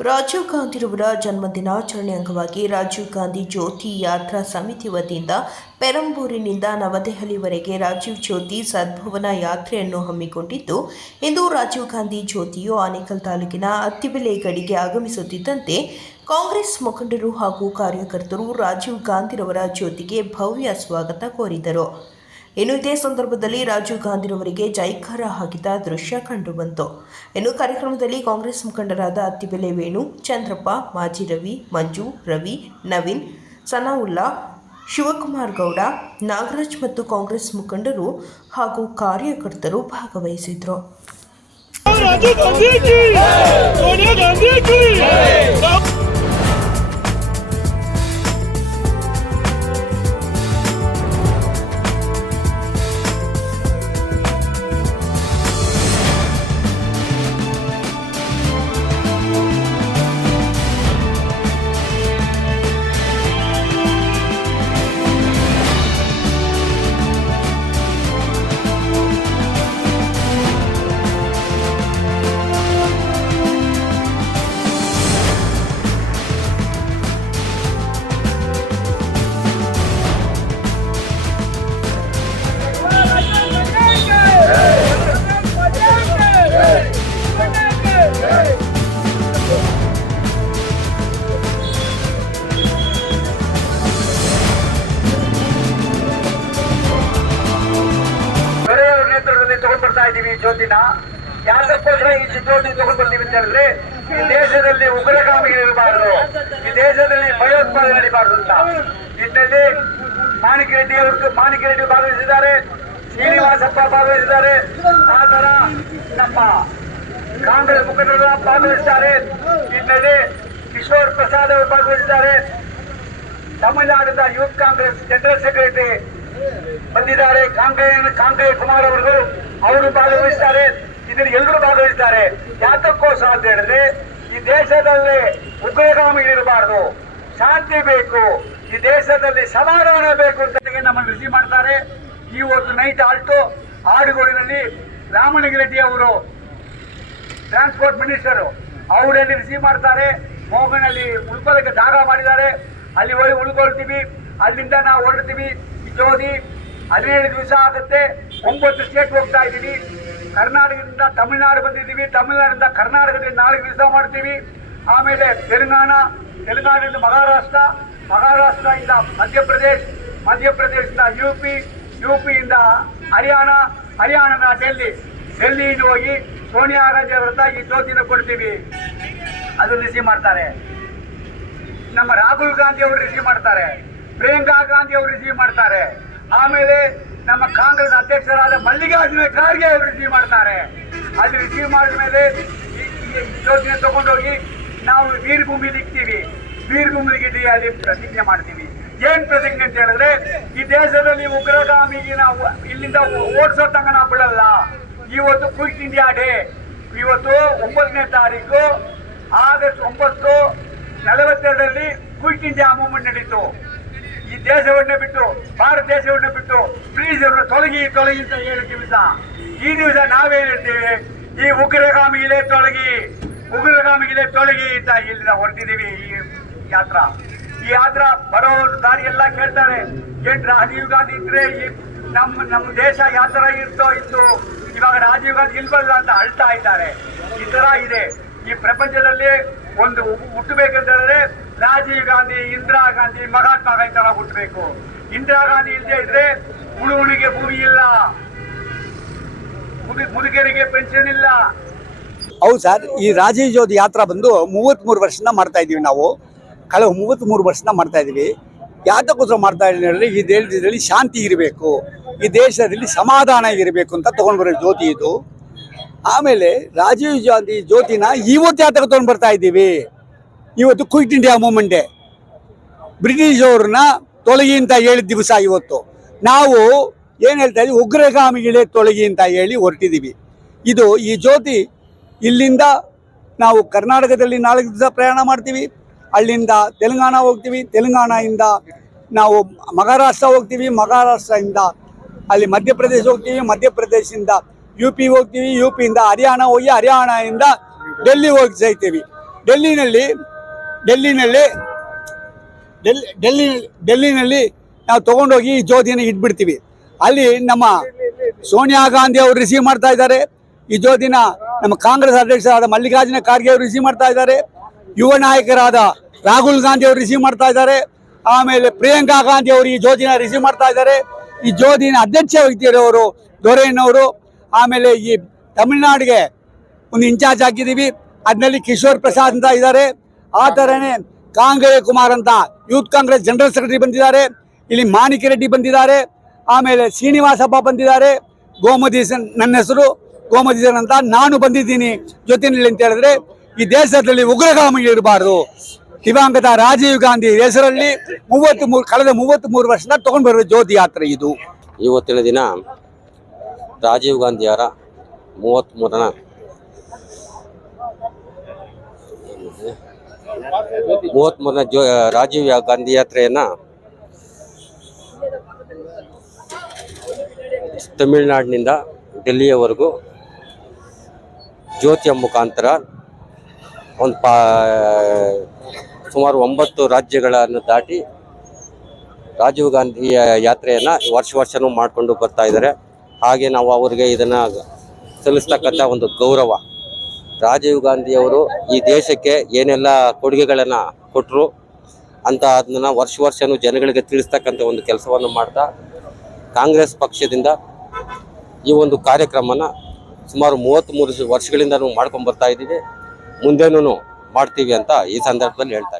ರಾಜೀವ್ ಗಾಂಧಿರವರ ಜನ್ಮದಿನಾಚರಣೆ ಅಂಗವಾಗಿ ರಾಜೀವ್ ಗಾಂಧಿ ಜ್ಯೋತಿ ಯಾತ್ರಾ ಸಮಿತಿ ವತಿಯಿಂದ ಪೆರಂಬೂರಿನಿಂದ ನವದೆಹಲಿವರೆಗೆ ರಾಜೀವ್ ಜ್ಯೋತಿ ಸದ್ಭವನ ಯಾತ್ರೆಯನ್ನು ಹಮ್ಮಿಕೊಂಡಿದ್ದು, ಇಂದು ರಾಜೀವ್ ಗಾಂಧಿ ಜ್ಯೋತಿಯು ಆನೇಕಲ್ ತಾಲೂಕಿನ ಅತ್ತಿಬೆಲೆ ಗಡಿಗೆ ಆಗಮಿಸುತ್ತಿದ್ದಂತೆ ಕಾಂಗ್ರೆಸ್ ಮುಖಂಡರು ಹಾಗೂ ಕಾರ್ಯಕರ್ತರು ರಾಜೀವ್ ಗಾಂಧಿರವರ ಜ್ಯೋತಿಗೆ ಭವ್ಯ ಸ್ವಾಗತ ಕೋರಿದರು. ಇನ್ನು ಇದೇ ಸಂದರ್ಭದಲ್ಲಿ ರಾಜೀವ್ ಗಾಂಧಿರವರಿಗೆ ಜೈಕಾರ ಹಾಕಿದ ದೃಶ್ಯ ಕಂಡುಬಂತು ಇನ್ನು ಕಾರ್ಯಕ್ರಮದಲ್ಲಿ ಕಾಂಗ್ರೆಸ್ ಮುಖಂಡರಾದ ಅತ್ತಿಬೆಲೆ ವೇಣು, ಚಂದ್ರಪ್ಪ, ಮಾಜಿ ರವಿ, ಮಂಜು, ರವಿ, ನವೀನ್, ಸನಾವುಲ್ಲಾ, ಶಿವಕುಮಾರ್ ಗೌಡ, ನಾಗರಾಜ್ ಮತ್ತು ಕಾಂಗ್ರೆಸ್ ಮುಖಂಡರು ಹಾಗೂ ಕಾರ್ಯಕರ್ತರು ಭಾಗವಹಿಸಿದರು. ಗಾಂಧೀಜಿ! ಇದೀವಿ ಯಾಕಂತಂದ್ರೆ ಈ ಚಿತ್ರವನ್ನು ತಗೊಂಡ್ ಬರ್ತೀವಿ ಅಂತ ಹೇಳಿದ್ರೆ, ಈ ದೇಶದಲ್ಲಿ ಉಗ್ರಗಾಮಿಗಳು ಇರಬಾರ್ದು. ಈ ದೇಶದಲ್ಲಿ ಭಯೋತ್ಪಾದನೆ ನಡೀಬಾರ್ದು ಅಂತ. ಇದರಲ್ಲಿ ಮಾಣಿಕ್ ರೆಡ್ಡಿ ಅವರು ಮಾಣಿಕ್ ರೆಡ್ಡಿ ಭಾಗವಹಿಸಿದ್ದಾರೆ. ಶ್ರೀನಿವಾಸಪ್ಪ ಭಾಗವಹಿಸಿದ್ದಾರೆ. ಆ ತರ ನಮ್ಮ ಕಾಂಗ್ರೆಸ್ ಮುಖಂಡರು ಭಾಗವಹಿಸಿದ್ದಾರೆ ಇದರಲ್ಲಿ ಕಿಶೋರ್ ಪ್ರಸಾದ್ ಅವರು ಭಾಗವಹಿಸಿದ್ದಾರೆ. ತಮಿಳುನಾಡಿನ ಯೂತ್ ಕಾಂಗ್ರೆಸ್ ಜನರಲ್ ಸೆಕ್ರೆಟರಿ ಬಂದಿದ್ದಾರೆ. ಕಾಂಗ್ರೆಸ್ ಕಾಂಗ್ರೆಸ್ ಕುಮಾರ್ ಅವರು ಅವರು ಭಾಗವಹಿಸ್ತಾರೆ ಇದ್ರ ಎಲ್ಲರೂ ಭಾಗವಹಿಸ್ತಾರೆ. ಯಾತಕ್ಕೋಸ್ಕರ ಅಂತ ಹೇಳಿದ್ರೆ, ಈ ದೇಶದಲ್ಲಿ ಇರಬಾರದು. ಶಾಂತಿ ಬೇಕು. ಈ ದೇಶದಲ್ಲಿ ಸಮಾಧಾನ ಬೇಕು ಅಂತ ನಮ್ಮನ್ನು ರಿಸೀವ್ ಮಾಡ್ತಾರೆ. ಈ ಒಂದು ನೈಟ್ ಆಲ್ಟು ಆಡುಗೋಡಿನಲ್ಲಿ ರಾಮಲಿಂಗರೆಡ್ಡಿ ಅವರು, ಟ್ರಾನ್ಸ್ಪೋರ್ಟ್ ಮಿನಿಸ್ಟರ್, ಅವರಲ್ಲಿ ರಿಸೀವ್ ಮಾಡ್ತಾರೆ. ಮೋಗನಲ್ಲಿ ಉಳ್ಕೊಳ್ಳೋಕೆ ದಾರ ಮಾಡಿದ್ದಾರೆ. ಅಲ್ಲಿ ಹೋಗಿ ಉಳ್ಕೊಳ್ತೀವಿ. ಅಲ್ಲಿಂದ ನಾವು ಹೊರಡ್ತೀವಿ. ಜ್ಯೋತಿ ಹದಿನೇಳು ದಿವಸ ಆಗುತ್ತೆ. ಒಂಬತ್ತು ಸ್ಟೇಟ್ ಹೋಗ್ತಾ ಇದ್ದೀವಿ. ಕರ್ನಾಟಕದಿಂದ ತಮಿಳುನಾಡು ಬಂದಿದ್ದೀವಿ. ತಮಿಳುನಾಡಿಂದ ಕರ್ನಾಟಕದಲ್ಲಿ ನಾಲ್ಕು ವೀಸಾ ಮಾಡ್ತೀವಿ. ಆಮೇಲೆ ತೆಲಂಗಾಣ, ತೆಲಂಗಾಣದಿಂದ ಮಹಾರಾಷ್ಟ್ರ, ಮಹಾರಾಷ್ಟ್ರದಿಂದ ಮಧ್ಯಪ್ರದೇಶ, ಮಧ್ಯಪ್ರದೇಶದಿಂದ ಯು ಪಿ ಯು ಪಿಯಿಂದ ಹರಿಯಾಣ, ಹರಿಯಾಣದ ಡೆಲ್ಲಿ. ಡೆಲ್ಲಿಯಿಂದ ಹೋಗಿ ಸೋನಿಯಾ ಗಾಂಧಿ ಅವರ ಈ ಜ್ಯೋತಿನ ಕೊಡ್ತೀವಿ. ಅದು ರಿಸೀವ್ ಮಾಡ್ತಾರೆ. ನಮ್ಮ ರಾಹುಲ್ ಗಾಂಧಿ ಅವರು ರಿಸೀವ್ ಮಾಡ್ತಾರೆ. ಪ್ರಿಯಾಂಕಾ ಗಾಂಧಿ ಅವರು ರಿಸೀವ್ ಮಾಡ್ತಾರೆ. ಆಮೇಲೆ ನಮ್ಮ ಕಾಂಗ್ರೆಸ್ ಅಧ್ಯಕ್ಷರಾದ ಮಲ್ಲಿಕಾರ್ಜುನ ಖರ್ಗೆ ಅವರು ರಿಸೀವ್ ಮಾಡ್ತಾರೆ. ಅಲ್ಲಿ ರಿಸೀವ್ ಮಾಡಿದ ಮೇಲೆ ಯೋಜನೆ ತಗೊಂಡೋಗಿ ನಾವು ವೀರಭೂಮಿಲಿ ಇಕ್ತೀವಿ. ವೀರಭೂಮಿಗೆ ಅಲ್ಲಿ ಪ್ರತಿಜ್ಞೆ ಮಾಡ್ತೀವಿ. ಏನ್ ಪ್ರತಿಜ್ಞೆ ಅಂತ ಹೇಳಿದ್ರೆ, ಈ ದೇಶದಲ್ಲಿ ಉಗ್ರಗಾಮಿಗೆ ನಾವು ಇಲ್ಲಿಂದ ಓಡಿಸೋ ತಂಗ ನಾವು ಬಿಡಲ್ಲ. ಇವತ್ತು ಕ್ವಿಟ್ ಇಂಡಿಯಾ ಡೇ. ಇವತ್ತು ಒಂಬತ್ತನೇ ತಾರೀಕು ಆಗಸ್ಟ್ ಒಂಬತ್ತು ನಲವತ್ತೆರಡರಲ್ಲಿ ಕ್ವಿಟ್ ಇಂಡಿಯಾ ಮೂವ್ಮೆಂಟ್ ನಡೀತು. ಈ ದೇಶವನ್ನೇ ಬಿಟ್ಟು, ಭಾರತ ದೇಶವನ್ನೇ ಅವರು ತೊಲಗಿ ತೊಲಗಿ ಅಂತ ಹೇಳಿ ದಿವಸ ಈ ದಿವಸ ನಾವೇ ಹೇಳ್ತೀವಿ? ಈ ಉಗ್ರಗಾಮಿಗಳೇ ತೊಲಗಿ ಉಗ್ರಗಾಮಿಗಳೇ ತೊಲಗಿ ಅಂತ ನಾವು ಹೊರಟಿದ್ದೀವಿ ಈ ಯಾತ್ರಾ. ಈ ಯಾತ್ರಾ ಬರೋ ದಾರಿ ಎಲ್ಲ ಕೇಳ್ತಾರೆ. ಏನ್ ರಾಜೀವ್ ಗಾಂಧಿ ಇದ್ರೆ ಈ ನಮ್ಮ ನಮ್ಮ ದೇಶ ಯಾವ ಇರ್ತೋ ಇತ್ತು, ಇವಾಗ ರಾಜೀವ್ ಗಾಂಧಿ ಇಲ್ವಲ್ಲ ಅಂತ ಅಳ್ತಾ ಇದ್ದಾರೆ. ಈ ಥರ ಇದೆ. ಈ ಪ್ರಪಂಚದಲ್ಲಿ ಒಂದು ಹುಟ್ಟಬೇಕಂತ ಹೇಳಿದ್ರೆ ರಾಜೀವ್ ಗಾಂಧಿ, ಇಂದಿರಾ ಗಾಂಧಿ, ಮಹಾತ್ಮ ಗಾಂಧಿ ತರ ಹುಟ್ಟಬೇಕು. ಇಂದಿರಾ ಗಾಂಧಿ ಇಲ್ಲದೆ ಇದ್ರೆ ಉಳುವಣಿಗೆ ಭೂಮಿ ಇಲ್ಲ ಮುದುಕರಿಗೆ ಪೆನ್ಷನ್ ಇಲ್ಲ. ಹೌದು ಸರ್, ಈ ರಾಜೀವ್ ಜ್ಯೋತಿ ಯಾತ್ರಾ ಬಂದು ಮೂವತ್ತ್ಮೂರು ವರ್ಷದಿಂದ ಮಾಡ್ತಾ ಇದ್ದೀವಿ ನಾವು. ಕಳೆದ ಮೂವತ್ತ್ಮೂರು ವರ್ಷದಿಂದ ಮಾಡ್ತಾ ಇದ್ದೀವಿ ಯಾತಕ್ಕೋಸ್ಕರ ಮಾಡ್ತಾ ಇದ್ದೀವಿ ಈ ದೇಶದಲ್ಲಿ ಶಾಂತಿ ಇರಬೇಕು. ಈ ದೇಶದಲ್ಲಿ ಸಮಾಧಾನ ಇರಬೇಕು ಅಂತ ತೊಗೊಂಡು ಬರೋ ಜ್ಯೋತಿ ಇದು. ಆಮೇಲೆ ರಾಜೀವ್ ಗಾಂಧಿ ಜ್ಯೋತಿನ ಇವತ್ತು ಯಾತಕ್ಕೆ ತೊಗೊಂಡು ಬರ್ತಾ ಇದ್ದೀವಿ? ಇವತ್ತು quit India movement day British ಅವ್ರನ್ನ ತೊಲಗಿ ಅಂತ ಹೇಳಿದ ದಿವಸ ಇವತ್ತು. ನಾವು ಏನು ಹೇಳ್ತಾ ಇದ್ದೀವಿ ಉಗ್ರಗಾಮಿಗಳೇ ತೊಲಗಿ ಅಂತ ಹೇಳಿ ಹೊರಟಿದ್ದೀವಿ. ಇದು ಈ ಜ್ಯೋತಿ ಇಲ್ಲಿಂದ ನಾವು ಕರ್ನಾಟಕದಲ್ಲಿ ನಾಲ್ಕು ದಿವಸ ಪ್ರಯಾಣ ಮಾಡ್ತೀವಿ, ಅಲ್ಲಿಂದ ತೆಲಂಗಾಣ ಹೋಗ್ತೀವಿ, ತೆಲಂಗಾಣದಿಂದ ನಾವು ಮಹಾರಾಷ್ಟ್ರ ಹೋಗ್ತೀವಿ, ಮಹಾರಾಷ್ಟ್ರದಿಂದ ಅಲ್ಲಿ ಮಧ್ಯಪ್ರದೇಶ ಹೋಗ್ತೀವಿ, ಮಧ್ಯಪ್ರದೇಶದಿಂದ ಯು ಪಿ ಹೋಗ್ತೀವಿ ಯು ಪಿಯಿಂದ ಹರಿಯಾಣ ಹೋಗಿ ಹರಿಯಾಣದಿಂದ ಡೆಲ್ಲಿ ಹೋಗಿ ಸೈತೀವಿ ಡೆಲ್ಲಿನಲ್ಲಿ ಡೆಲ್ಲಿನಲ್ಲಿ ಡೆಲ್ಲಿ ಡೆಲ್ಲಿ, ಡೆಲ್ಲಿನಲ್ಲಿ ನಾವು ತಗೊಂಡೋಗಿ ಈ ಜ್ಯೋತಿಯನ್ನು ಇಟ್ಬಿಡ್ತೀವಿ. ಅಲ್ಲಿ ನಮ್ಮ ಸೋನಿಯಾ ಗಾಂಧಿ ಅವರು ರಿಸೀವ್ ಮಾಡ್ತಾ ಇದ್ದಾರೆ. ಈ ಜ್ಯೋತಿನ ನಮ್ಮ ಕಾಂಗ್ರೆಸ್ ಅಧ್ಯಕ್ಷರಾದ ಮಲ್ಲಿಕಾರ್ಜುನ ಖಾರ್ಗೆ ಅವರು ರಿಸೀವ್ ಮಾಡ್ತಾ ಇದ್ದಾರೆ. ಯುವ ನಾಯಕರಾದ ರಾಹುಲ್ ಗಾಂಧಿ ಅವರು ರಿಸೀವ್ ಮಾಡ್ತಾ ಇದ್ದಾರೆ. ಆಮೇಲೆ ಪ್ರಿಯಾಂಕಾ ಗಾಂಧಿ ಅವರು ಈ ಜ್ಯೋತಿನ ರಿಸೀವ್ ಮಾಡ್ತಾ ಇದ್ದಾರೆ. ಈ ಜ್ಯೋತಿನ ಅಧ್ಯಕ್ಷ ವ್ಯಕ್ತಿಯವರು ದೊರೆಯನ್ನವರು ಆಮೇಲೆ ಈ ತಮಿಳ್ನಾಡಿಗೆ ಒಂದು ಇನ್ಚಾರ್ಜ್ ಹಾಕಿದ್ದೀವಿ ಅದರಲ್ಲಿ ಕಿಶೋರ್ ಪ್ರಸಾದ್ ಅಂತ ಇದ್ದಾರೆ. ಆ ಥರನೇ ಕಾಂಗ್ರೆಸ್ ಕುಮಾರ್ ಅಂತ ಯೂತ್ ಕಾಂಗ್ರೆಸ್ ಜನರಲ್ ಸೆಕ್ರೆಟರಿ ಬಂದಿದ್ದಾರೆ. ಇಲ್ಲಿ ಮಾಣಿಕ ರೆಡ್ಡಿ ಬಂದಿದ್ದಾರೆ, ಆಮೇಲೆ ಶ್ರೀನಿವಾಸಪ್ಪ ಬಂದಿದ್ದಾರೆ. ಗೋಮದೀಸನ್ ನನ್ನ ಹೆಸರು ಗೋಮದೀಸನ್ ಅಂತ ನಾನು ಬಂದಿದ್ದೀನಿ ಜೊತೆಯಲ್ಲಿ ಅಂತ ಹೇಳಿದ್ರೆ, ಈ ದೇಶದಲ್ಲಿ ಉಗ್ರಗಾಮಿ ಇರಬಾರ್ದು. ದಿವಂಗತ ರಾಜೀವ್ ಗಾಂಧಿ ಹೆಸರಲ್ಲಿ ಮೂವತ್ತ್ ಮೂರು, ಕಳೆದ ಮೂವತ್ತ್ ಮೂರು ವರ್ಷದ ತಗೊಂಡು ಬರುವ ಜ್ಯೋತಿ ಯಾತ್ರೆ ಇದು. ಇವತ್ತಿನ ದಿನ ರಾಜೀವ್ ಗಾಂಧಿಯವರ ಮೂವತ್ತ್ಮೂರನ ಮೂವತ್ತ್ಮೂರನೇ ಜೋ ರಾಜೀವ್ ಗಾಂಧಿ ಯಾತ್ರೆಯನ್ನು ತಮಿಳುನಾಡಿನಿಂದ ಡೆಲ್ಲಿಯವರೆಗೂ ಜ್ಯೋತಿಯ ಮುಖಾಂತರ ಒಂದು ಪಾ, ಸುಮಾರು ಒಂಬತ್ತು ರಾಜ್ಯಗಳನ್ನು ದಾಟಿ ರಾಜೀವ್ ಗಾಂಧಿಯ ಯಾತ್ರೆಯನ್ನು ವರ್ಷ ವರ್ಷವೂ ಮಾಡಿಕೊಂಡು ಬರ್ತಾ ಇದ್ದಾರೆ. ಹಾಗೆ ನಾವು ಅವರಿಗೆ ಇದನ್ನು ಸಲ್ಲಿಸ್ತಕ್ಕಂಥ ಒಂದು ಗೌರವ. ರಾಜೀವ್ ಗಾಂಧಿಯವರು ಈ ದೇಶಕ್ಕೆ ಏನೆಲ್ಲ ಕೊಡುಗೆಗಳನ್ನು ಕೊಟ್ಟರು ಅಂತ ಅದನ್ನ ವರ್ಷ ವರ್ಷವೂ ಜನಗಳಿಗೆ ತಿಳಿಸ್ತಕ್ಕಂಥ ಒಂದು ಕೆಲಸವನ್ನು ಮಾಡ್ತಾ ಕಾಂಗ್ರೆಸ್ ಪಕ್ಷದಿಂದ ಈ ಒಂದು ಕಾರ್ಯಕ್ರಮನ ಸುಮಾರು ಮೂವತ್ತ್ಮೂರು ವರ್ಷಗಳಿಂದ ನಾವು ಮಾಡ್ಕೊಂಡು ಬರ್ತಾ ಇದ್ದೀವಿ. ಮುಂದೇನೂ ಮಾಡ್ತೀವಿ ಅಂತ ಈ ಸಂದರ್ಭದಲ್ಲಿ ಹೇಳ್ತಾ